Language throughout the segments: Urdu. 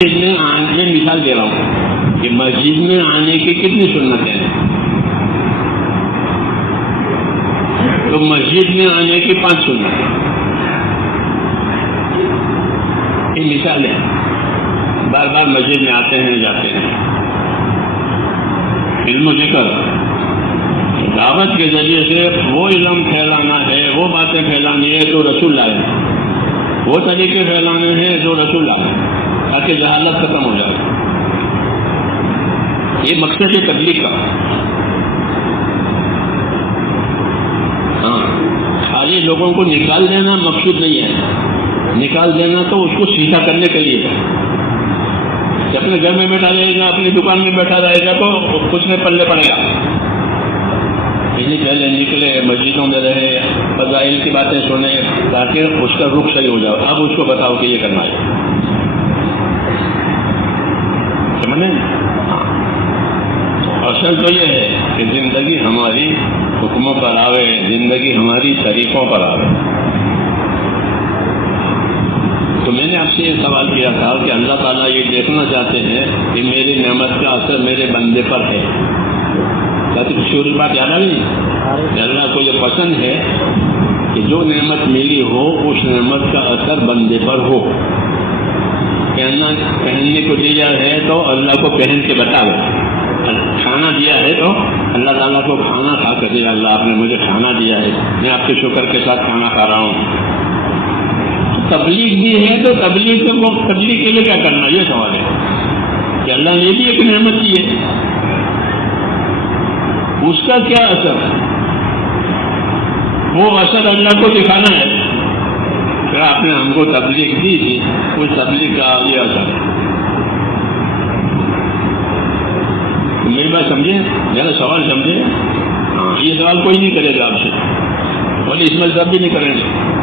میں مثال دے رہا ہوں کہ مسجد میں آنے کی کتنی سنتیں ہیں. تو مسجد میں آنے کی 5 سنتیں. یہ مثال ہے. بار بار مسجد میں آتے ہیں جاتے ہیں. علم و ذکر دعوت کے ذریعے سے وہ علم پھیلانا ہے، وہ باتیں پھیلانی ہے جو رسول لائے، وہ طریقے پھیلانے ہیں جو رسول لائے، تاکہ جہالت ختم ہو جائے. یہ مقصد ہے تبلیغ کا. ہاں، خالی لوگوں کو نکال دینا مقصود نہیں ہے. نکال دینا تو اس کو سیدھا کرنے کے لیے ہے. کہ اپنے گھر میں بیٹھا رہے گا، اپنی دکان میں بیٹھا رہے گا تو کچھ میں پلے پڑے گا. پہلے نکلے، مسجدوں میں رہے، فضائل کی باتیں سنے، تاکہ اس کا رخ صحیح ہو جائے. اب اس کو بتاؤ کہ یہ کرنا ہے. سمجھیں؟ اصل تو یہ ہے کہ زندگی ہماری حکموں پر آوے، زندگی ہماری طریقوں پر آوے. تو میں نے آپ سے یہ سوال کیا تھا کہ اللہ تعالیٰ یہ دیکھنا چاہتے ہیں کہ میری نعمت کا اثر میرے بندے پر ہے. شروع بات یاد آ گئی کہ اللہ کو یہ پسند ہے کہ جو نعمت ملی ہو اس نعمت کا اثر بندے پر ہو. پہننے کو دیا ہے تو اللہ کو پہن کے بتاؤ. کھانا دیا ہے تو اللہ تعالیٰ کو کھانا کھا کر دیا. اللہ آپ نے مجھے کھانا دیا ہے، میں آپ کے شکر کے ساتھ کھانا کھا رہا ہوں. تبلیغ بھی ہے تو تبلیغ کے لیے کیا کرنا، یہ سوال ہے کہ اللہ نے بھی ایک نعمت دی ہے، اس کا کیا اثر؟ وہ اثر اللہ کو دکھانا ہے کہ آپ نے ہم کو تبلیغ دی تھی، اس تبلیغ کا یہ اثر ہے. میری بات سمجھے، میرا سوال سمجھے. ہاں، یہ سوال کوئی نہیں کرے گا آپ سے، بولے اسماعیل صاحب بھی نہیں کریں گے.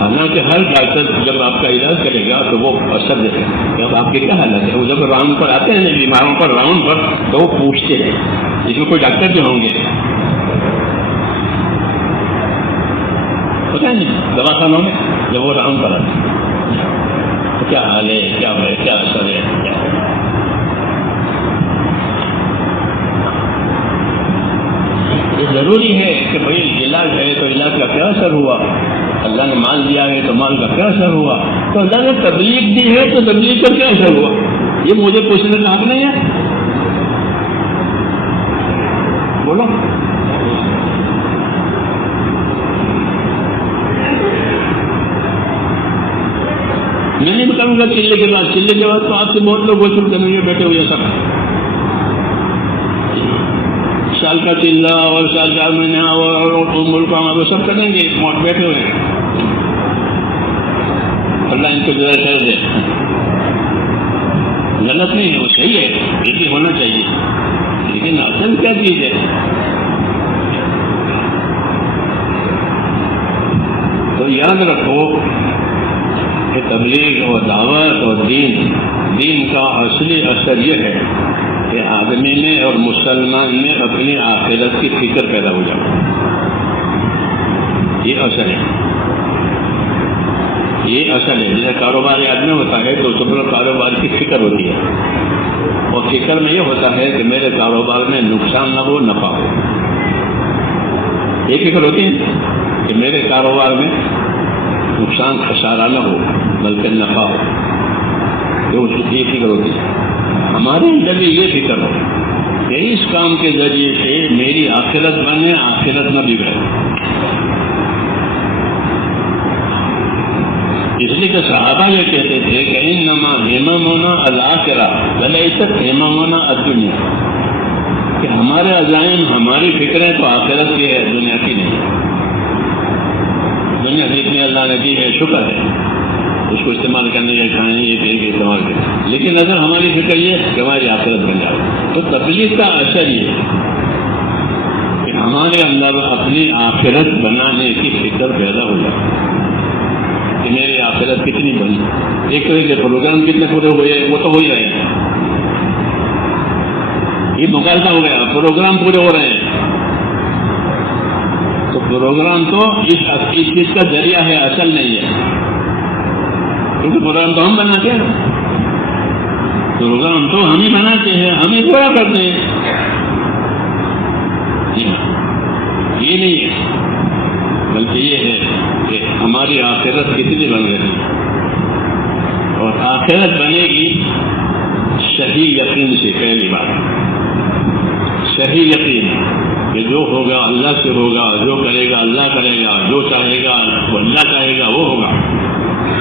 حالانکہ ہر ڈاکٹر جب آپ کا علاج کرے گا تو وہ اثر دیکھے کہ اب آپ کی کیا حالت ہے. وہ جب راؤنڈ پر آتے ہیں بیماروں پر راؤنڈ پر تو وہ پوچھتے ہیں، اس میں کوئی ڈاکٹر بھی ہوں گے، پتہ نہیں دواخانوں میں جب وہ راؤنڈ پر آتے ہیں تو کیا حال ہے، کیا ہے، کیا اثر ہے، کیا ہے. یہ ضروری ہے کہ بھائی علاج ہے تو علاج کا کیا اثر ہوا. اللہ نے مال دیا ہے تو مال کا کیا اثر ہوا. تو اللہ نے تبلیغ دی ہے تو تبلیغ کا کیا اثر ہوا. یہ مجھے پوچھنے کا حق نہیں ہے. بولو. میں نہیں بتاؤں گا چلے کے بعد تو آپ سے بہت لوگ وصول کریں گے بیٹھے ہوئے سب. سال کا چلہ اور سال 4 مہینے اور ملک وہ سب کریں گے، بیٹھے ہوئے ہیں. اللہ ان کو ذرا کر دے. غلط نہیں ہے، وہ صحیح ہے، یہ بھی ہونا چاہیے، لیکن اصل کیا چیز ہے. تو یاد رکھو کہ تبلیغ اور دعوت اور دین کا اصلی اثر یہ ہے کہ آدمی میں اور مسلمان میں اپنی آخرت کی فکر پیدا ہو جائے. یہ اثر ہے، یہ اصل ہے. جیسے کاروبار آدمی ہوتا ہے تو سب کاروبار کی فکر ہوتی ہے، اور فکر میں یہ ہوتا ہے کہ میرے کاروبار میں نقصان نہ ہو، نفع ہو. یہ فکر ہوتی ہے کہ میرے کاروبار میں نقصان خسارہ نہ ہو بلکہ نفع ہو. یہ فکر ہوتی ہے. ہمارے اندر بھی یہ فکر ہو کہ اس کام کے ذریعے سے میری آخرت بنے، آخرت نہ بگڑے. اس لیے کہ صحابہ یہ کہتے تھے کہ انما ہممنا الآخرہ ولیست ہممنا الدنیا، کہ ہمارے عزائم، ہماری فکریں تو آخرت کی ہے، دنیا کی نہیں. دنیا جتنی اللہ نے دی ہے شکر ہے، اس کو استعمال کرنے کے کھائیں یہ پھر کے استعمال کریں، لیکن اگر ہماری فکر یہ کہ ہماری آخرت بن جائے. تو تبلیغ کا اثر یہ ہے کہ ہمارے اندر اپنی آخرت بنانے کی فکر پیدا ہو جائے کہ میری آخرت کتنی بنی. ایک طرح کے پروگرام کتنے پورے ہوئے وہ تو ہو ہی رہے ہیں. یہ مغالطہ ہو گیا، پروگرام پورے ہو رہے ہیں. تو پروگرام تو اس چیز کا ذریعہ ہے، اصل نہیں ہے، کیونکہ پروگرام تو ہم بناتے ہیں، پروگرام تو ہم ہی بناتے ہیں، ہم ہی پورا کرتے ہیں. یہ نہیں ہے، بلکہ یہ ہے کہ ہماری آخرت کتنی بن رہی ہے، اور آخرت بنے گی صحیح یقین سے. پہلی بات صحیح یقین کہ جو ہوگا اللہ سے ہوگا، جو کرے گا اللہ کرے گا، جو چاہے گا وہ اللہ چاہے گا وہ ہوگا.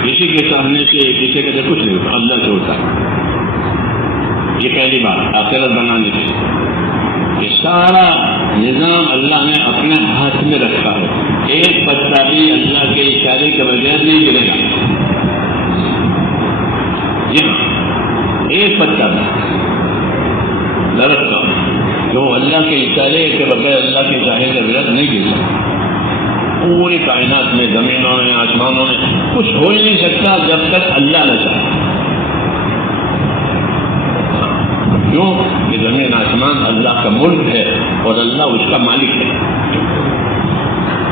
کسی کے چاہنے سے کسی کے کچھ نہیں ہوتا، اللہ سے ہوتا ہے. یہ پہلی بات آخرت بنانے کی. یہ سارا نظام اللہ نے اپنے ہاتھ میں رکھا ہے. ایک پتا بھی اللہ کے اشارے کے بغیر نہیں گرے گا. جی ہاں، ایک پتا بھی درخت کا جو اللہ کے اشارے کے بغیر اللہ کے چاہے کے بغیر نہیں گرتا. پوری کائنات میں زمینوں میں آسمانوں میں کچھ ہو ہی نہیں سکتا جب تک اللہ نہ چاہے. کیوں کہ زمین آسمان اللہ کا ملک ہے اور اللہ اس کا مالک ہے.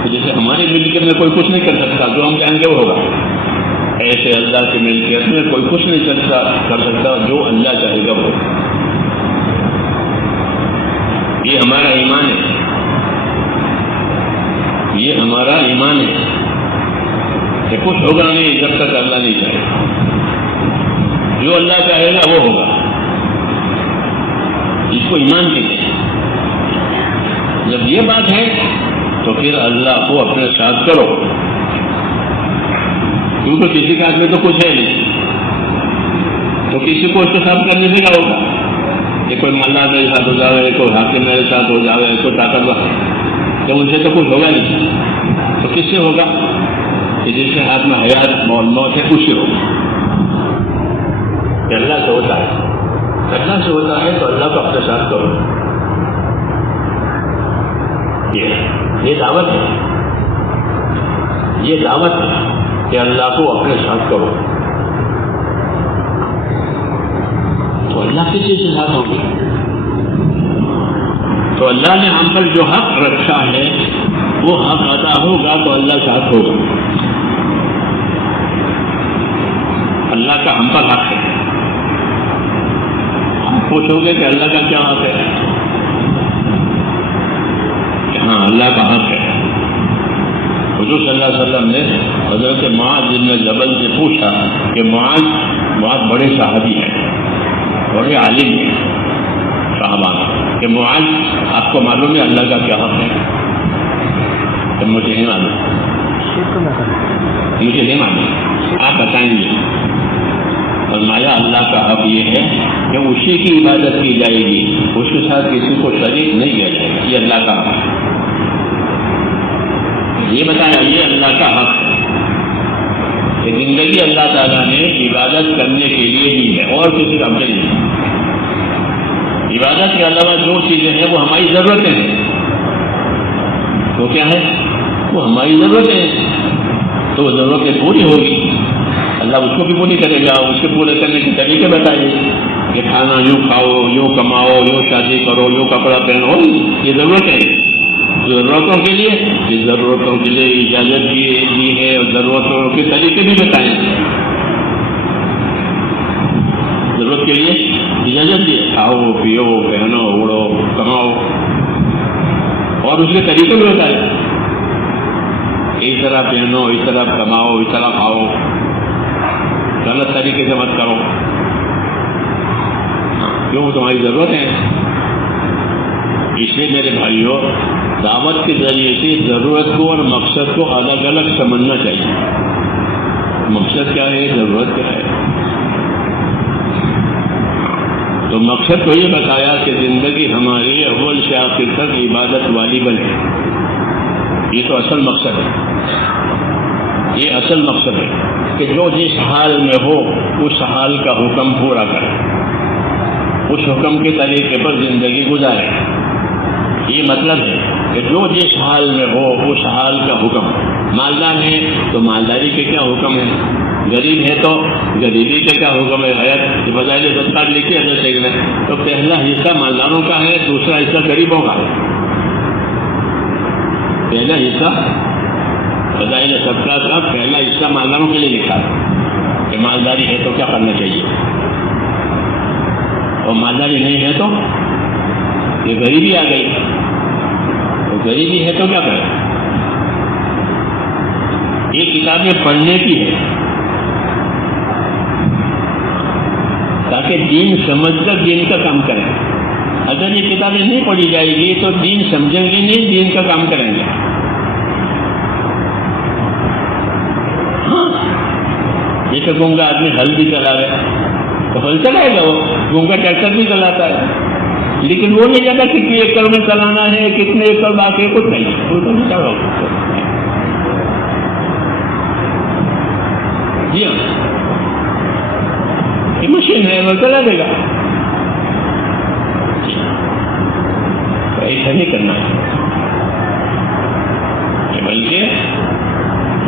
جیسے ہماری ملکیت میں کوئی کچھ نہیں کر سکتا، جو ہم چاہیں گے وہ ہوگا، ایسے اللہ کی ملکیت میں کوئی کچھ نہیں کر سکتا، جو اللہ چاہے گا وہ. یہ ہمارا ایمان ہے، یہ ہمارا ایمان ہے کہ کچھ ہوگا نہیں جب تک اللہ نہیں چاہے. جو اللہ چاہے گا وہ ہوگا. اس کو ایمان کہتے ہیں. جب یہ بات ہے تو پھر اللہ کو اپنے ساتھ کرو، کیونکہ کسی کے ہاتھ میں تو کچھ ہے نہیں، تو کسی کو اس کے ساتھ کرنے سے کیا ہوگا؟ کہ کوئی ملا میرے ساتھ ہو جائے، کوئی حاکم میرے ساتھ ہو جائے، کوئی طاقتور، تو ان سے تو کچھ ہوگا نہیں. تو کس سے ہوگا؟ کہ جس کے ہاتھ میں حیات موت ہے اس سے ہوگا. کہ اللہ سے ہوتا ہے، اللہ سے ہوتا ہے تو اللہ کو اپنے ساتھ کرو. یہ دعوت ہے، یہ دعوت ہے کہ اللہ کو اپنے ساتھ کرو. تو اللہ کسی سے ساتھ ہوگی. تو اللہ نے ہم پر جو حق رکھا ہے وہ حق ادا ہوگا تو اللہ ساتھ ہوگا. اللہ کا ہم پر حق ہے. آپ پوچھو گے کہ اللہ کا کیا حق ہے؟ کہ ہاں اللہ کا حق ہے. حضور صلی اللہ علیہ وسلم نے حضرت معاذ بن جبل سے پوچھا کہ معاذ بڑے صحابی ہیں، بڑے عالم ہیں صحابہ، کہ معاذ آپ کو معلوم ہے اللہ کا کیا حق ہے؟ کہ مجھے نہیں معلوم، مجھے نہیں معلوم، آپ بتائیں گے. فرمایا اللہ کا حق یہ ہے کہ اسی کی عبادت کی جائے گی، اس کے ساتھ کسی کو شریک نہیں کیا جائے گا. یہ اللہ کا حق ہے. یہ بتایا یہ اللہ کا حق ہے کہ زندگی اللہ تعالیٰ نے عبادت کرنے کے لیے دی ہے اور کسی کا نہیں ہے. عبادت کے علاوہ جو چیزیں ہیں وہ ہماری ضرورتیں ہیں. وہ کیا ہے؟ وہ ہماری ضرورتیں ہیں. تو وہ ضرورتیں پوری ہوگی، اللہ اس کو بھی پوری کرے گا. اس کے پورے کرنے کے طریقے بتائیے کہ کھانا یوں کھاؤ، یوں کماؤ، یوں شادی کرو، یوں کپڑا پہنو. یہ ضرورتیں ضرورتوں کے لیے، یہ ضرورتوں کے لیے اجازت دی ہے اور ضرورتوں کے طریقے بھی بتائیں. ضرورت کے لیے اجازت دی ہے، کھاؤ پیو پہنو اڑو کماؤ، اور اس کے طریقے بھی بتائے. اس طرح پہنو، اس طرح کماؤ، اس طرح کھاؤ، غلط طریقے سے مت کرو. کیوں؟ تمہاری ضرورت ہے. اس لیے میرے بھائیوں، دعوت کے ذریعے سے ضرورت کو اور مقصد کو الگ الگ سمجھنا چاہیے. مقصد کیا ہے، ضرورت کیا ہے. تو مقصد تو یہ بتایا کہ زندگی ہماری اول سے آخر تک عبادت والی بنے. یہ تو اصل مقصد ہے. یہ اصل مقصد ہے کہ جو جس حال میں ہو اس حال کا حکم پورا کرے، اس حکم کے طریقے پر زندگی گزارے. یہ مطلب ہے کہ جو جس حال میں ہو اس حال کا حکم. مالدار ہے تو مالداری کے کیا حکم ہے، غریب ہے تو غریبی کا کیا حکم ہے. حیات فضائل صدقات لکھی حضرت شیخ نے، تو پہلا حصہ مالداروں کا ہے، دوسرا حصہ غریبوں کا ہے. پہلا حصہ فضائل صدقات کا پہلا حصہ مالداروں کے لیے لکھا ہے کہ مالداری ہے تو کیا کرنا چاہیے، اور مالداری نہیں ہے تو یہ غریبی آ گئی. تو غریبی ہے تو کیا کریں. یہ کتابیں پڑھنے کی ہے تاکہ دین سمجھ کر دین کا کام کریں. اگر یہ کتابیں نہیں پڑھی جائے گی تو دین سمجھیں گے نہیں، دین کا کام کریں گے. جیسے گونگا آدمی ہل بھی چلا گیا تو ہل چلائے گا، وہ گونگا ٹریکٹر بھی چلاتا ہے، لیکن وہ نہیں جاتا کتنے ایکڑ میں چلانا ہے، کتنے ایکڑ باقی ہے، کچھ نہیں. وہ تو نہیں چلا. جی ہاں، یہ مشین ہے، وہ چلا دے گا. ایسا نہیں کرنا ہے، بلکہ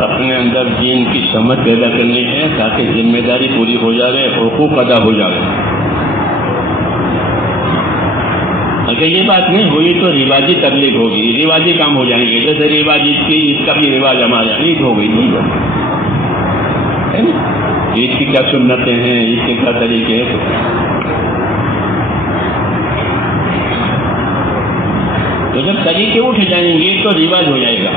اپنے اندر دین کی سمجھ پیدا کرنی ہے تاکہ ذمہ داری پوری ہو جائے، حقوق ادا ہو جائے. اگر یہ بات نہیں ہوئی تو رواجی تبلیغ ہوگی، رواجی کام ہو جائیں گے. جیسے رواج عید کی، عید کا بھی رواج ہمارے یہاں عید ہو گئی، نہیں ہو عید کی کیا سنتیں ہیں، عید کے کیا طریقے ہیں. تو جب طریقے اٹھ جائیں گے تو رواج ہو جائے گا.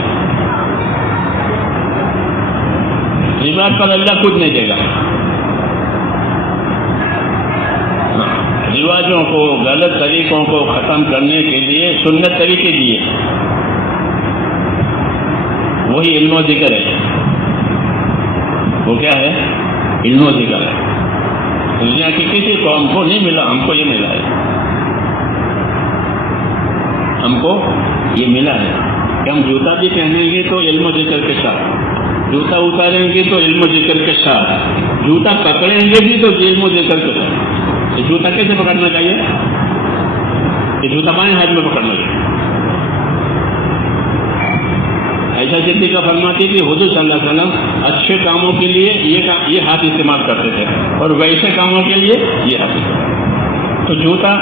رواج پر اللہ کچھ نہیں دے گا. رواجوں کو، غلط طریقوں کو ختم کرنے کے لیے سنت طریقے دیے، وہی علم و ذکر ہے. وہ کیا ہے؟ علم و ذکر ہے. دنیا کی کسی قوم کو نہیں ملا، ہم کو یہ ملا ہے. ہم کو یہ ملا ہے کہ ہم جوتا بھی پہنیں گے تو علم و ذکر کے ساتھ، جوتا اتاریں گے تو علم و ذکر کے ساتھ، جوتا پکڑیں گے بھی تو علم و ذکر کے ساتھ. یہ جوتا کیسے پکڑنا چاہیے؟ یہ جوتا بائیں ہاتھ میں پکڑنا چاہیے. ایسا صدیقہ فرماتی کہ حضور صلی اللہ علیہ وسلم اچھے کاموں کے لیے یہ ہاتھ استعمال کرتے تھے اور ویسے کاموں کے لیے یہ ہاتھ استعمال. تو جوتا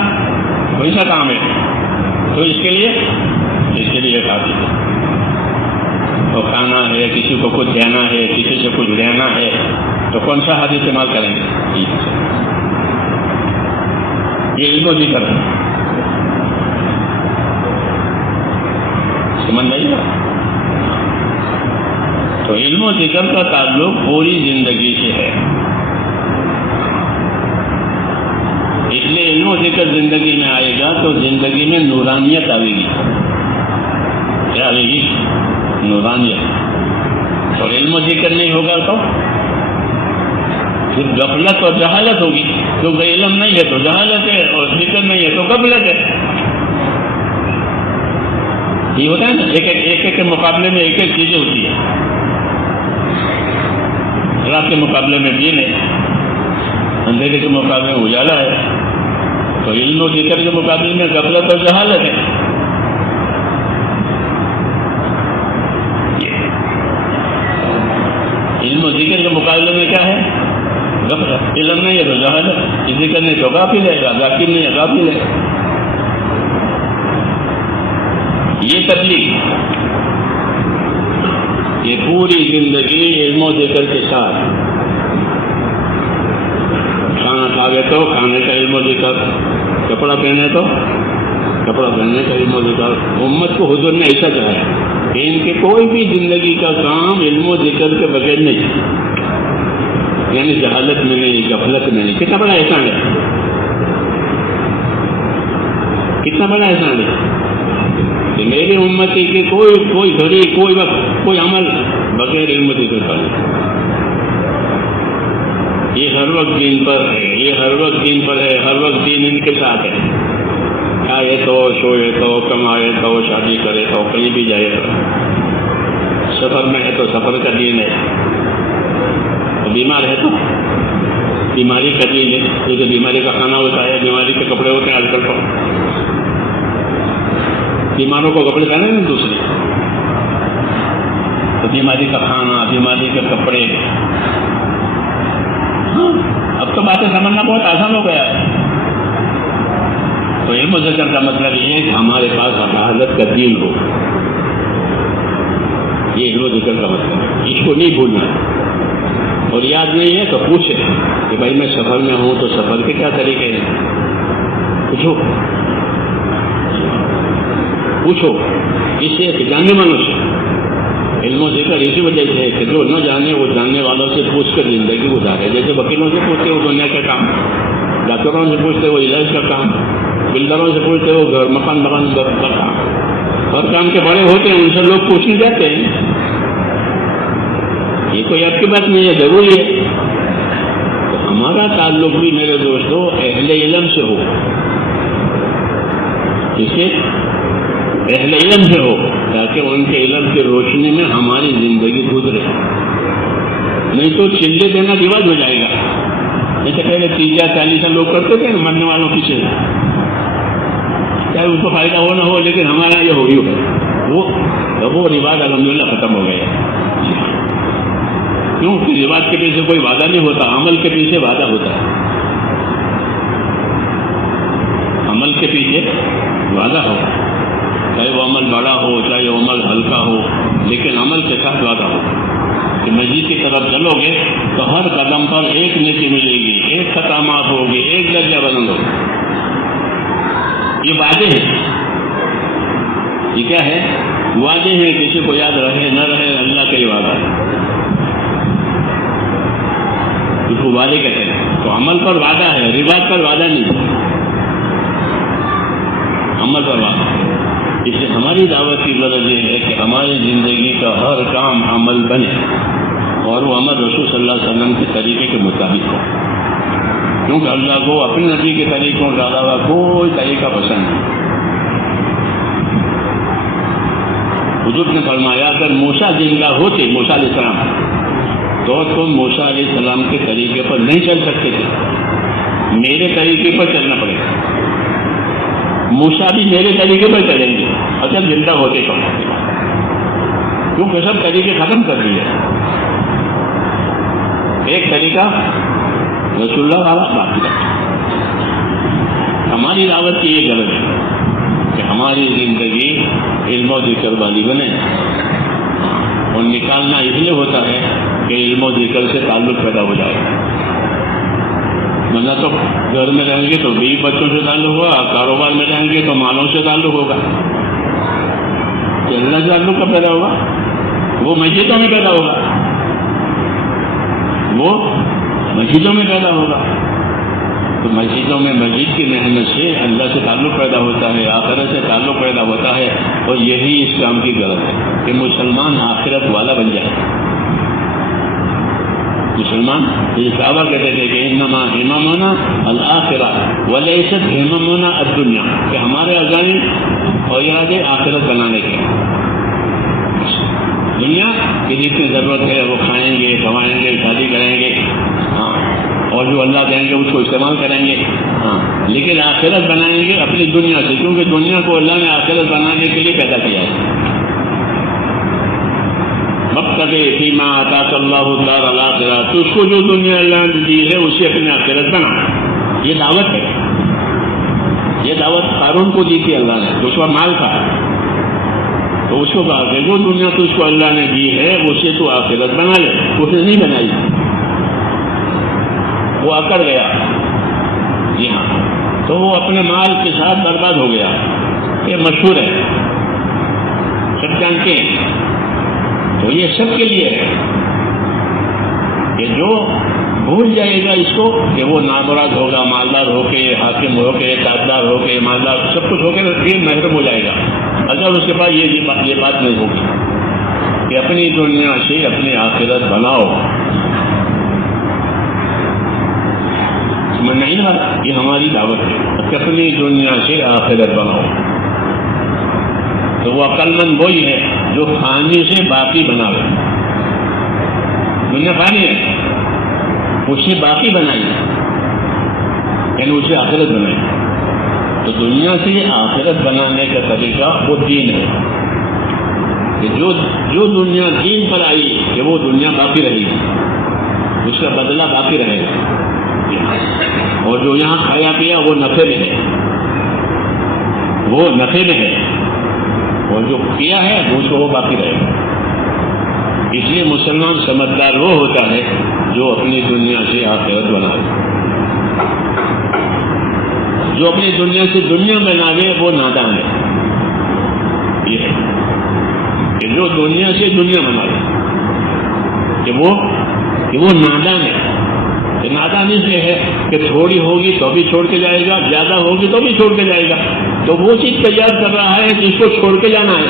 ویسا کام ہے تو اس کے لیے ایک ہاتھ ہے. تو کھانا ہے، کسی کو کچھ دینا ہے، کسی سے کچھ لینا ہے، تو کون سا ہاتھ استعمال کریں گے؟ یہ علم و ذکر ہے. سمجھ نہیں گا؟ تو علم و ذکر کا تعلق پوری زندگی سے ہے. اس لیے علم و ذکر زندگی میں آئے گا تو زندگی میں نورانیت آئے گی. کیا آئے گی؟ نورانیت. اور علم و ذکر نہیں ہوگا تو پھر غفلت اور جہالت ہوگی، کیونکہ علم نہیں ہے تو جہالت ہے، اور ذکر نہیں ہے تو غفلت ہے. یہ ہوتا ہے نا، ایک کے مقابلے میں ایک چیزیں ہوتی ہے. رات کے مقابلے میں دین ہے، اندھیرے کے مقابلے میں اجالا ہے. تو علم و ذکر کے مقابلے میں غفلت اور جہالت ہے. علم و ذکر کے مقابلے میں کیا ہے؟ غفلت. علم نہیں ہے تو جہالت، ذکر نہیں تو غافل ہے، ذاکر نہیں ہے غافل ہے. یہ تبلیغ، یہ پوری زندگی علم و ذکر کے ساتھ. کھانا کھاوے تو کھانے کا علم و ذکر، کپڑا پہنے تو کپڑا پہننے کا علم و ذکر. امت کو حضور نے ایسا چاہا کہ ان کے کوئی بھی زندگی کا کام علم و ذکر کے بغیر نہیں، یعنی جہالت میں نہیں، غفلت میں نہیں. کتنا بڑا احسان ہے، کتنا بڑا احسان ہے کہ میرے امتی کے کوئی گھڑی، کوئی وقت، کوئی عمل بغیر علم و ذکر کا نہیں. یہ ہر وقت دین پر ہے، یہ ہر وقت دین پر ہے، ہر وقت دین ان کے ساتھ ہے. کھائے تو، سوئے تو، کمائے تو، شادی کرے تو، کہیں بھی جائے تو، سفر میں ہے تو سفر کا دین ہے، بیمار ہے تو بیماری کا دین ہے. جیسے بیماری کا کھانا ہوتا ہے، بیماری کے کپڑے ہوتے ہیں آج کل تو. بیماروں کو کپڑے پہنے نا دوسرے، تو بیماری کا کھانا، بیماری کے کپڑے. اب تو باتیں سمجھنا بہت آسان ہو گیا ہے. تو علم و ذکر کا مطلب یہ ہے کہ ہمارے پاس حفاظت کا دین ہو. یہ علم و ذکر کا مطلب ہے، اس کو نہیں بھولنا. اور یاد نہیں ہے تو پوچھے کہ بھائی میں سفر میں ہوں تو سفر کے کیا طریقے ہیں، پوچھو اس سے کہ جاننے والوں سے. علم و ذکر اسی وجہ سے ہے کہ جو نہ جانے وہ جاننے والوں سے پوچھ کر زندگی گزارے. جیسے وکیلوں سے پوچھتے وہ دنیا کا کام، ڈاکٹروں سے پوچھتے وہ علاج کا کام، بلڈروں سے پوچھتے وہ گھر مکان کا کام. ہر کام کے بڑے ہوتے ہیں، ان سے لوگ پوچھنے جاتے ہیں. یہ کوئی آپ کی بات نہیں ہے، ضروری ہے. تو ہمارا تعلق بھی میرے دوستوں اہل علم سے ہو. اسے اہل علم سے ہو تاکہ ان کے علم کی روشنی میں ہماری زندگی گزرے. نہیں تو چلے دینا رواج ہو جائے گا. جیسے پہلے 30-40 سال لوگ کرتے تھے مرنے والوں پیچھے، چاہے اس کو فائدہ ہو نہ ہو، لیکن ہمارا یہ ہو ہی ہوگا. وہ رواج الحمدللہ ختم ہو گیا. کیوں کہ رواج کے پیچھے کوئی وعدہ نہیں ہوتا، عمل کے پیچھے وعدہ ہوتا ہے. عمل کے پیچھے وعدہ ہو، چاہے وہ عمل بڑا ہو چاہے وہ عمل ہلکا ہو، لیکن عمل کے ساتھ وعدہ ہو کہ مسجد کی طرف چلو گے تو ہر قدم پر ایک نیکی ملے گی، ایک خطا معاف ہوگی، ایک درجہ بلند ہوگا. یہ وعدے ہیں. یہ کیا ہے؟ وعدے ہیں. کسی کو یاد رہے نہ رہے، اللہ کا ہی وعدہ ہے. اس کو وعدے کہتے ہیں. تو عمل پر وعدہ ہے، رواج پر وعدہ نہیں، عمل پر وعدہ. اس سے ہماری دعوت کی غرض یہ ہے کہ ہماری زندگی کا ہر کام عمل بنے اور وہ عمل رسول صلی اللہ علیہ وسلم کے طریقے کے مطابق ہو. کیونکہ اللہ کو اپنے نبی کے طریقوں کے علاوہ کوئی طریقہ پسند نہیں. حضور نے فرمایا اگر موسیٰ زندہ ہوتے، موسیٰ علیہ السلام، تو تم موسیٰ علیہ السلام کے طریقے پر نہیں چل سکتے تھے، میرے طریقے پر چلنا پڑے گا. موسیٰ بھی میرے طریقے پر چلیں گے اگر زندہ ہوتے تو، کیونکہ سب طریقے ختم کر دیے. ایک طریقہ رسول اللہ والا باقی رکھا. ہماری دعوت کی یہ غرض ہے کہ ہماری زندگی علم و ذکر والی بنے. اور نکالنا اس لیے ہوتا ہے کہ علم و ذکر سے تعلق پیدا ہو جائے گا. ورنہ تو گھر میں رہیں گے تو بیوی بچوں سے تعلق ہوگا، کاروبار میں رہیں گے تو مالوں سے تعلق ہوگا. اللہ سے تعلق کب پیدا ہوگا؟ وہ مسجدوں میں پیدا ہوگا، وہ مسجدوں میں پیدا ہوگا. تو مسجدوں میں مسجد کی محنت سے اللہ سے تعلق پیدا ہوتا ہے، آخرت سے تعلق پیدا ہوتا ہے. اور یہی اس کام کی غرض ہے کہ مسلمان آخرت والا بن جائے. مسلمان یہ صحابہ کہتے تھے کہ انما ہممنا الآخرہ ولیست ہممنا الدنیا، کہ ہمارے عزائم اور ارادے آخرت بنانے کے. دنیا کی جتنی ضرورت ہے وہ کھائیں گے، کمائیں گے، شادی کریں گے، ہاں، اور جو اللہ دیں گے اس کو استعمال کریں گے، ہاں، لیکن آخرت بنائیں گے اپنی دنیا سے، کیونکہ دنیا کو اللہ نے آخرت بنانے کے لیے پیدا کیا ہے. مقصدے فیما آتاک اللہ الدار الآخرہ، تو اس کو جو دنیا اللہ نے دی ہے اسے اپنی آخرت بنا. یہ دعوت ہے. یہ دعوت قارون کو دی تھی اللہ نے، تو اس کا مال تھا، تو اس کو کہا کہ جو دنیا تو اس کو اللہ نے دی ہے اسے تو آخرت بنا لے. اسے نہیں بنائی، وہ اکڑ گیا. جی ہاں، تو وہ اپنے مال کے ساتھ برباد ہو گیا. یہ مشہور ہے، سب جانتے ہیں. تو یہ سب کے لیے ہے کہ جو بھول جائے گا اس کو کہ وہ نامراد ہوگا، مالدار ہو کے، حاکم ہو کے، تاجدار ہو کے، مالدار سب کچھ ہو کے پھر محروم ہو جائے گا اگر اس کے پاس یہ بات نہیں ہوگی کہ اپنی دنیا سے اپنی آخرت بناؤ. سمجھ نہیں نا؟ یہ ہماری دعوت ہے کہ اپنی دنیا سے آخرت بناؤ. تو وہ عقل مند وہی ہے جو فانی سے باقی بناوے. دنیا فانی ہے، اسے باقی بنائی، یعنی اسے آخرت بنائی. تو تو دنیا سے آخرت بنانے کا طریقہ وہ دین ہے کہ جو دنیا دین پر آئی کہ وہ دنیا باقی رہے گی، اس کا بدلہ باقی رہے گا، اور جو یہاں کھایا پیا وہ نفع میں ہے، وہ نفع میں ہے، اور جو کیا ہے وہ باقی رہے گا۔ اس لیے مسلمان سمجھدار وہ ہوتا ہے جو اپنی دنیا سے آخرت بنائے، جو اپنی دنیا سے دنیا بناوے وہ نادان ہے۔ یہ ہے کہ جو دنیا سے دنیا بنائے کہ وہ نادان ہے۔ کہ نادان اس لیے ہے کہ تھوڑی ہوگی تو بھی چھوڑ کے جائے گا، زیادہ ہوگی تو بھی چھوڑ کے جائے گا، تو وہ چیز تیار کر رہا ہے جس کو چھوڑ کے جانا ہے۔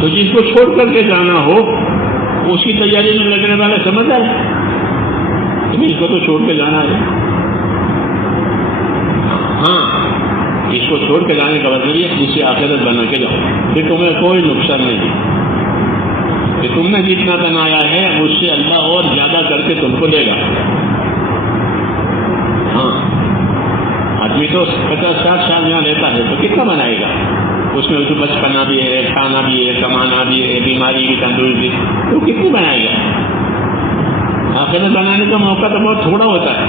تو جس کو چھوڑ کر کے جانا ہو اس کی تیاری میں لگنے والا سمجھتا ہے کہ اس کو تو چھوڑ کے جانا ہے۔ ہاں، اس کو چھوڑ کے جانے کا مطلب یہ جسے آخرت بنا کے جاؤ، پھر تمہیں کوئی نقصان نہیں کہ تم نے جتنا بنایا ہے اس سے اللہ اور زیادہ کر کے تم کو دے گا۔ ہاں، آدمی تو 50-60 سال یہاں رہتا ہے تو کتنا بنائے گا؟ اس میں بچپنا بھی ہے، کھانا بھی ہے، کمانا بھی ہے، بیماری بھی، تندرستی، تو کتنی بنائے گا؟ آخرت بنانے کا موقع تو بہت تھوڑا ہوتا ہے،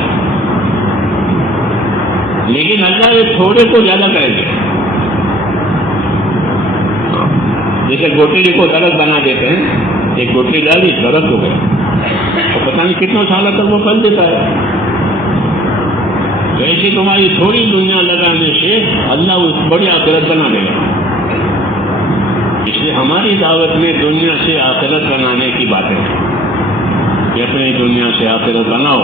لیکن اللہ یہ تھوڑے کو زیادہ کریں گے۔ جیسے گوٹلی کو درخت بنا دیتے ہیں، ایک گوٹلی ڈالی درخت ہو گیا، تو پتہ نہیں کتنے سالوں تک وہ پھل دیتا ہے۔ تو ایسی تمہاری تھوڑی دنیا لگانے سے اللہ اس بڑی آخرت بنا دے گا۔ اس لیے ہماری دعوت میں دنیا سے آخرت بنانے کی بات ہے کہ اپنی دنیا سے آخرت بناؤ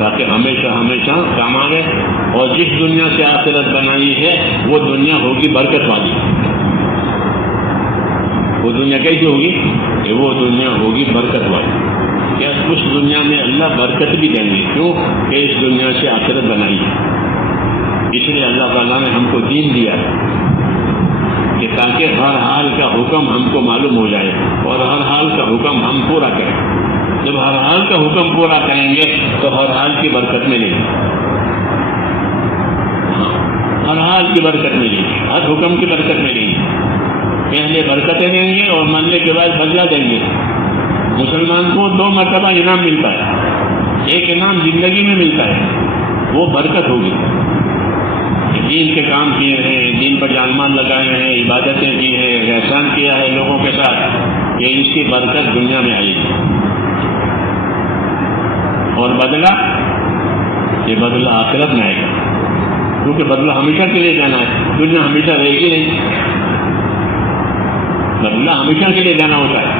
تاکہ ہمیشہ ہمیشہ کام آئے، اور جس دنیا سے آخرت بنائی ہے وہ دنیا ہوگی برکت والی۔ وہ دنیا کیسی ہوگی کہ وہ دنیا ہوگی برکت والی، کیا اس دنیا میں اللہ برکت بھی دیں گے، کیوں کہ اس دنیا سے آخرت بنائی ہے۔ اس لیے اللہ تعالیٰ نے ہم کو دین دیا ہے کہ تاکہ ہر حال کا حکم ہم کو معلوم ہو جائے اور ہر حال کا حکم ہم پورا کریں۔ جب ہر حال کا حکم پورا کریں گے تو ہر حال کی برکت ملے گی، ہر حال کی برکت ملے گی، ہر حکم کی برکت ملے گی۔ پہلے برکتیں دیں گے اور مرنے کے بعد بدلہ دیں گے۔ مسلمان کو 2 مرتبہ انعام ملتا ہے، ایک انعام زندگی میں ملتا ہے، وہ برکت ہوگی، دین کے کام کیے ہیں، دین پر جان مال لگائے ہیں، عبادتیں کی ہیں، احسان کیا ہے لوگوں کے ساتھ، یہ اس کی برکت دنیا میں آئی ہے۔ اور بدلہ، یہ بدلہ آخرت میں آئے گا، کیونکہ بدلہ ہمیشہ کے لیے جانا ہے، دنیا ہمیشہ رہے گی نہیں، بدلہ ہمیشہ کے لیے جانا ہوتا ہے۔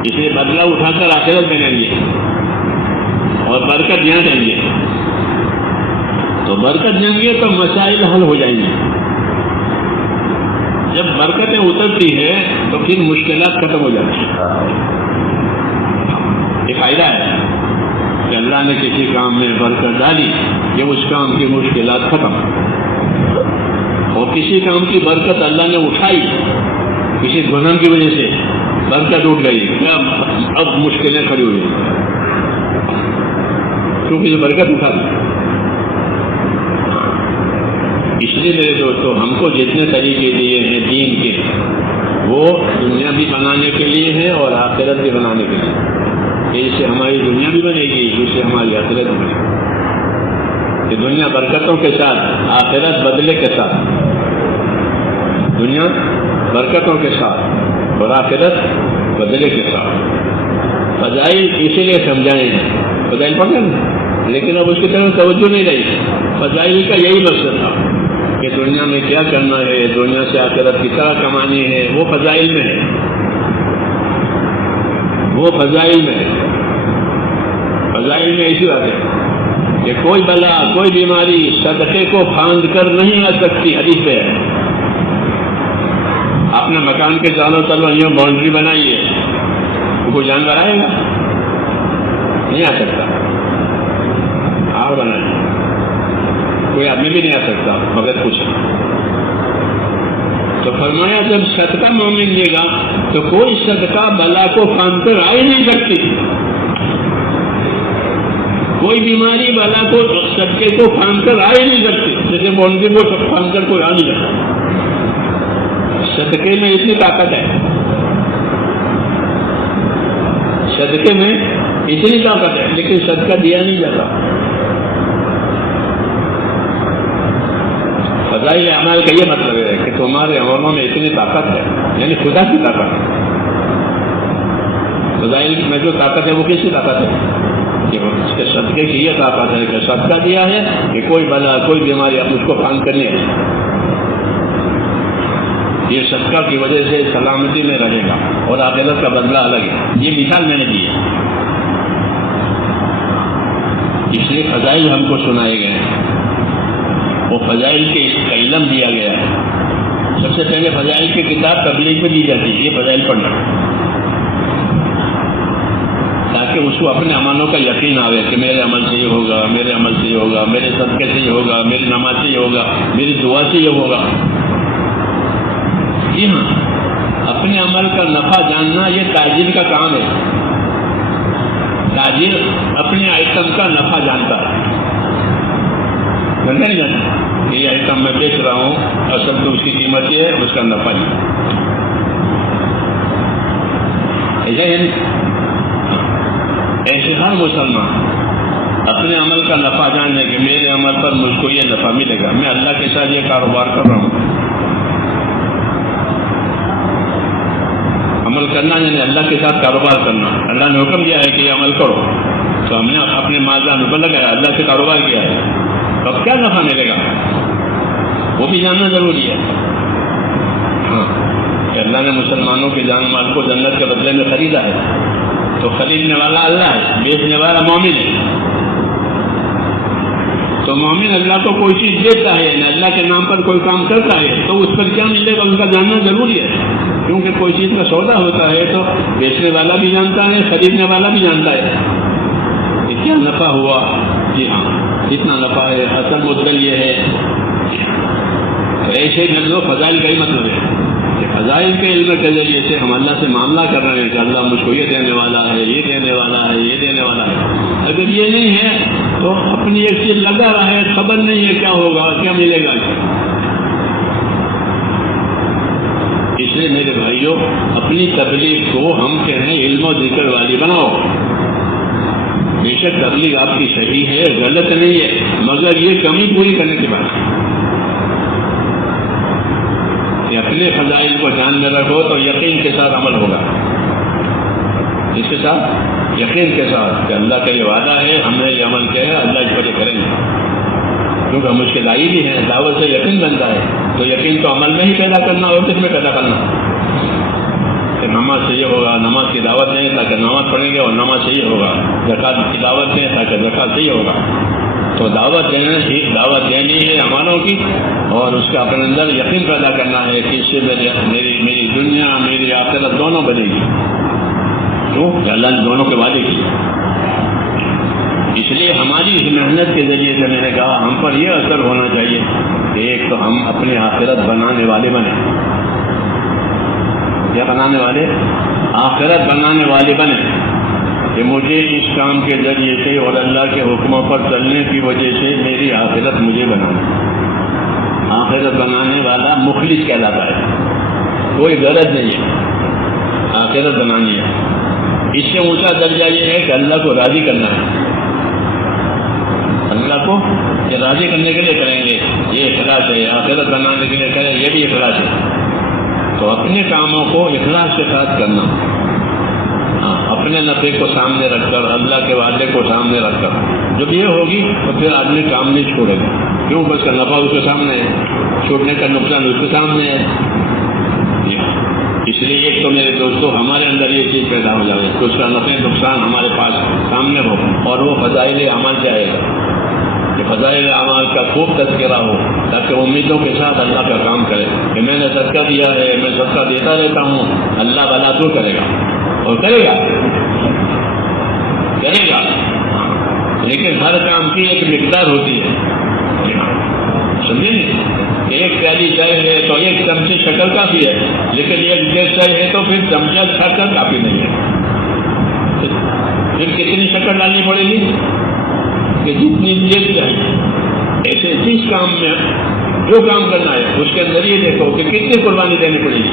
اس لیے بدلہ اٹھا کر آخرت میں لیں گے اور برکت یہاں دیں گے، تو برکت دیں گے تو مسائل حل ہو جائیں گے۔ جب برکتیں اترتی ہے تو پھر مشکلات ختم ہو جاتی ہیں۔ یہ فائدہ ہے کہ اللہ نے کسی کام میں برکت ڈالی کہ اس کام کی مشکلات ختم، اور کسی کام کی برکت اللہ نے اٹھائی کسی گناہ کی وجہ سے برکت اٹھ گئی، کیا اب مشکلیں کھڑی ہو گئی، کیونکہ یہ برکت اٹھا دی۔ اس لیے میرے دوستوں، ہم کو جتنے طریقے دیے ہیں دین کے، وہ دنیا بھی بنانے کے لیے ہے اور آخرت بھی بنانے کے لیے، کہ اس سے ہماری دنیا بھی بنے گی، اس سے ہماری آخرت بھی بنے گی۔ کہ دنیا برکتوں کے ساتھ، آخرت بدلے کے ساتھ، دنیا برکتوں کے ساتھ اور آخرت بدلے کے ساتھ۔ فضائل اسی لیے سمجھائے ہیں، فضائل پڑھتے ہیں لیکن اب اس کی طرف توجہ نہیں رہی۔ فضائل کا یہی مقصد تھا کہ دنیا میں کیا کرنا ہے، دنیا سے آخرت کی طرح کمانی ہے، وہ فضائل میں ہے، وہ فضائل میں ہے۔ فضائل میں ایسی بات ہے کہ کوئی بلا، کوئی بیماری صدقے کو پھاند کر نہیں آ سکتی، حدیث پہ ہے۔ آپ نے مکان کے چاروں طرف یوں باؤنڈری بنائی ہے، تو کوئی جانور آئے گا؟ نہیں آ سکتا۔ آگ بنائی، کوئی آدمی بھی نہیں آ سکتا مگر کچھ۔ تو فرمایا جب صدقہ مومن دے گا تو کوئی صدقہ بلا کو پھاند کر آ ہی نہیں سکتی۔ کوئی بیماری بلا کو صدقے کو پھاند کر آ ہی نہیں سکتی، جیسے باؤنڈری کو پھاند کر کوئی آ نہیں سکتا۔ صدقے میں اتنی طاقت ہے، صدقے میں اتنی طاقت ہے، لیکن صدقہ دیا نہیں جاتا۔ فضائل اعمال کا یہ مطلب ہے کہ تمہارے عملوں میں اتنی طاقت ہے، یعنی خدا کی طاقت ہے۔ فضائل میں جو طاقت ہے وہ کس کی طاقت ہے؟ کہ اس کے صدقے کی یہ طاقت ہے کہ صدقہ دیا ہے کہ کوئی بلا کوئی بیماری اب اس کو پھاند کرنی ہے، یہ صدقہ کی وجہ سے سلامتی میں رہے گا اور آخرت کا بدلہ الگ ہے۔ یہ مثال میں نے دی ہے، اس لیے فضائل ہم کو سنائے گئے ہیں، وہ فضائل کے کا علم دیا گیا ہے۔ سب سے پہلے فضائل کی کتاب تبلیغ میں دی جاتی ہے، یہ فضائل پڑھنا، تاکہ اس کو اپنے عملوں کا یقین آوے کہ میرے عمل سے یہ ہوگا، میرے عمل سے یہ ہوگا، میرے صدقے سے یہ ہوگا، میری نماز سے یہ ہوگا، میری دعا سے یہ ہوگا۔ جی ہاں، اپنے عمل کا نفع جاننا یہ تاجر کا کام ہے۔ تاجر اپنے آئٹم کا نفع جانتا ہے، نہیں جانتا کہ یہ آئٹم میں بیچ رہا ہوں، اصل تو اس کی قیمت یہ ہے، اس کا نفع نہیں، ایسا ہے نہیں؟ ایسے ہر مسلمان اپنے عمل کا نفع جاننے کہ میرے عمل پر مجھ کو یہ نفع ملے گا، میں اللہ کے ساتھ یہ کاروبار کر رہا ہوں۔ عمل کرنا یعنی اللہ کے ساتھ کاروبار کرنا، اللہ نے حکم دیا ہے کہ یہ عمل کرو، تو ہم نے اپنے مالدار پر لگایا، اللہ سے کاروبار کیا ہے، تو اب کیا نفع ملے گا وہ بھی جاننا ضروری ہے۔ ہاں کہ اللہ نے مسلمانوں کے جان مال کو جنت کے بدلے میں خریدا ہے، تو خریدنے والا اللہ ہے، بیچنے والا مومن ہے۔ تو مومن اللہ کو کوئی چیز دیتا ہے، اللہ کے نام پر کوئی کام کرتا ہے، تو اس پر کیا ملے گا ان کا جاننا ضروری ہے، کیونکہ کوئی چیز کا سودا ہوتا ہے تو بیچنے والا بھی جانتا ہے، خریدنے والا بھی جانتا ہے کہ کیا نفع ہوا۔ جی ہاں، اتنا نفع ہے، اصل مدل یہ ہے۔ ایسے نظر و فضائل کا ہی مطلب ہے کہ فضائل کے علم کے ذریعے سے ہم اللہ سے معاملہ کر رہے ہیں کہ اللہ مجھ کو یہ دینے والا ہے، یہ دینے والا ہے، یہ دینے والا ہے۔ اگر یہ نہیں ہے تو اپنی ایک چیز لگا رہا ہے، خبر نہیں ہے کیا ہوگا، کیا ملے گا۔ اس لیے میرے بھائیوں، اپنی تبلیغ کو ہم کہیں علم و ذکر والی بناؤ۔ بے شک تبلیغ آپ کی صحیح ہے، غلط نہیں ہے، مگر یہ کمی پوری کرنے کی بات ہے کہ اپنے فضائل کو دھیان میں رکھو تو یقین کے ساتھ عمل ہوگا۔ اس کے ساتھ یقین کے ساتھ کہ اللہ کا یہ وعدہ ہے، ہم نے یہ عمل کیا ہے، اللہ اس پر یہ کریں گے، کیونکہ ہم اس کے داعی بھی ہیں۔ دعوت سے یقین بنتا ہے، تو یقین تو عمل میں ہی پیدا کرنا اور کس میں پیدا کرنا کہ نماز سے یہ ہوگا، نماز کی دعوت دیں تاکہ نماز پڑھیں گے اور نماز سے یہ ہوگا، زکوٰۃ کی دعوت دیں تاکہ زکوٰۃ سے یہ ہوگا۔ تو دعوت دینی ہے عملوں کی، اور اس کا اپنے اندر یقین پیدا کرنا ہے کہ اس سے میری دنیا میری آخرت دونوں بنے گی، کیوں کہ اللہ نے دونوں کے وعدے کیے۔ اس لیے ہماری اس محنت کے ذریعے سے میں نے کہا ہم پر یہ اثر ہونا چاہیے کہ ایک تو ہم اپنے آخرت بنانے والے بنیں۔ کیا بنانے والے؟ آخرت بنانے والے بنیں کہ مجھے اس کام کے ذریعے سے اور اللہ کے حکموں پر چلنے کی وجہ سے میری آخرت مجھے بنانا۔ آخرت بنانے والا مخلص کہلاتا ہے، کوئی غرض نہیں ہے، آخرت بنانی ہے۔ اس سے اونچا درجہ یہ ہے کہ اللہ کو راضی کرنا ہے، اللہ کو یہ راضی کرنے کے لیے کریں گے، یہ اخلاص ہے۔ آخرت بنانے کے لیے کریں، یہ بھی اخلاص ہے۔ تو اپنے کاموں کو اخلاص کے ساتھ کرنا، اپنے نفع کو سامنے رکھ کر، اللہ کے وعدے کو سامنے رکھ کر جب یہ ہوگی تو پھر آدمی کام نہیں چھوڑے گا، کیوں؟ بس کا نفع اس کے سامنے ہے، چھوڑنے کا نقصان اس کے سامنے ہے۔ اس لیے ایک تو میرے دوستوں ہمارے اندر یہ چیز پیدا ہو جائے کہ اس کا نفع نقصان ہمارے پاس سامنے ہو، اور وہ فضائل عمل جائے گا کہ فضائل اعمال کا خوب تذکرہ ہو، تاکہ امیدوں کے ساتھ اللہ کا کام کرے کہ میں نے صدقہ دیا ہے، میں صدقہ دیتا رہتا ہوں، اللہ بھلا تو کرے گا، اور کرے گا، لیکن ہر کام کی ایک مقدار ہوتی ہے، سمجھے؟ ایک پیالی چائے ہے تو ایک چمچے شکر کافی ہے، لیکن ایک گیس چائے ہے تو پھر چمچہ شکر کافی نہیں ہے، پھر کتنی شکر ڈالنی پڑے گی؟ کہ جتنی نیت چاہیے، ایسے جس کام میں جو کام کرنا ہے اس کے اندر یہ دیکھو کہ کتنی قربانی دینی پڑے گی.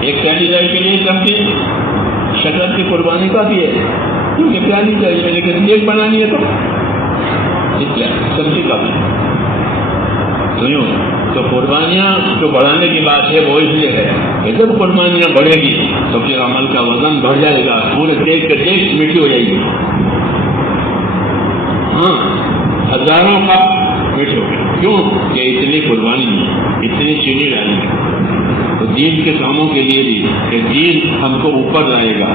ایک پیالی چائے کے لیے کم کی شکر کی قربانی کافی ہے، کیونکہ پیالی چاہیے لیکن ایک بنانی ہے تو سبزی کافی ہے. سنو تو قربانیاں جو بڑھانے کی بات ہے وہ اس لیے ہے کہ جب قربانیاں بڑھے گی تو پھر عمل کا وزن بڑھ جائے گا، پورے دیکھ کر دیکھ میٹھی ہو جائے گی. ہاں ہزاروں کا میٹھے ہو گئے، کیوں کہ اتنی قربانی ہے، اتنی چینی ڈالی ہے. تو دین کے کاموں کے لیے بھی کہ دین ہم کو اوپر لائے گا،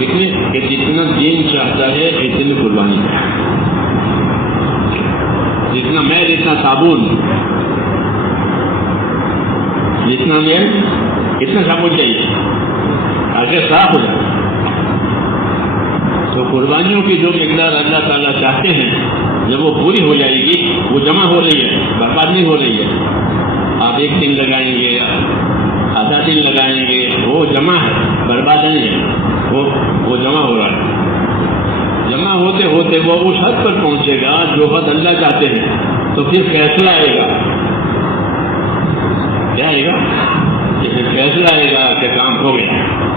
اتنے کہ جتنا دین چاہتا ہے اتنی قربانی ہے. جتنا میل اتنا صابن، جتنا میل اتنا صابن چاہیے تاکہ صاف ہو جائے. تو قربانیوں کی جو مقدار اللہ تعالیٰ چاہتے ہیں جب وہ پوری ہو جائے گی، وہ جمع ہو رہی ہے، برباد نہیں ہو رہی ہے. آپ ایک دن لگائیں گے، آدھا دن لگائیں گے، وہ جمع ہے، برباد نہیں ہے، وہ جمع ہو رہا ہے. جمع ہوتے ہوتے وہ اس حد پر پہنچے گا جو حد اللہ چاہتے ہیں، تو پھر فیصلہ آئے گا. کیا آئے گا؟ کہ پھر فیصلہ آئے گا کہ کام ہو گیا.